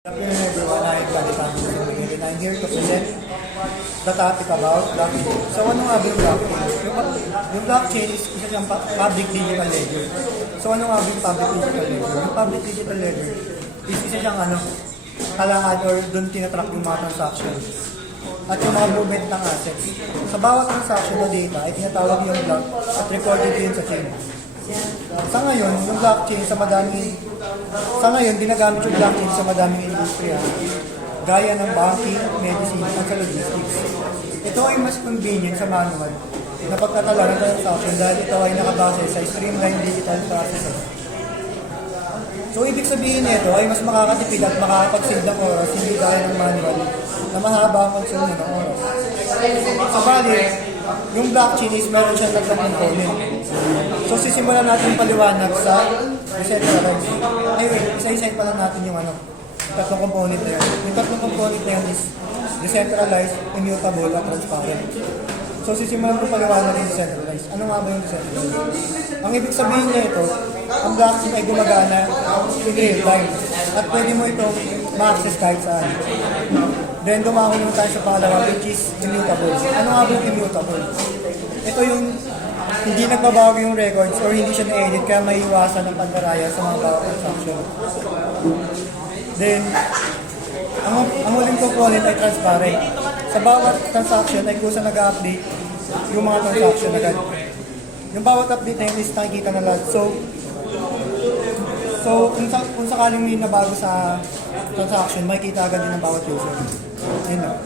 Afternoon everyone, I'm Buddy Pangilinan and I'm here to present the topic about blockchain. So ano nga ba yung blockchain? Yung blockchain is isa siyang public digital ledger. So ano nga ba yung public digital ledger? Yung public digital ledger is isa siyang halangan or doon tinatrack yung mga transactions at yung mga movement ng assets. Sa bawat transaction na data ay tinatawag yung block at recorded yun sa chain. Sa ngayon, yung blockchain ginagamit yung blockchain sa madaming industriya, gaya ng banking, medicine, at sa logistics. Ito ay mas convenient sa manual na pagtatala ng transaction dahil ito ay nakabase sa streamlined digital processes. So, ibig sabihin nito ay mas makakatipid at makakapag-save ng oras, hindi gaya ng manual na mahaba ang konsumo ng oras. Sa bali, yung blockchain is meron siyang tatlong component. So, sisimulan natin paliwanag sa decentralized. Anyway, isa-isa pa lang natin yung tatlong component na yun. Yung tatlong component na yun is decentralized, immutable, at transparent. So, sisimulan ko paliwanag yung decentralized. Ano nga ba yung decentralized? Ang ibig sabihin niya ito, ang blockchain ay gumagana in real time. At pwede mo itong ma-access kahit saan. Then, dumangon naman tayo sa pangalawa, which is immutable. Ano nga ba yung immutable? Ito yung hindi nagbabago yung records or hindi siya na-edit kaya may iwasan ng pandaraya sa mga bawat transaction. Then, ang huling component ay transparent. Sa bawat transaction ay kusa nag-update yung mga transaction agad. Yung bawat update na yun is nakikita na lahat. So kung sakaling may nabago sa transaction, makikita agad din ng bawat user. Yun lang.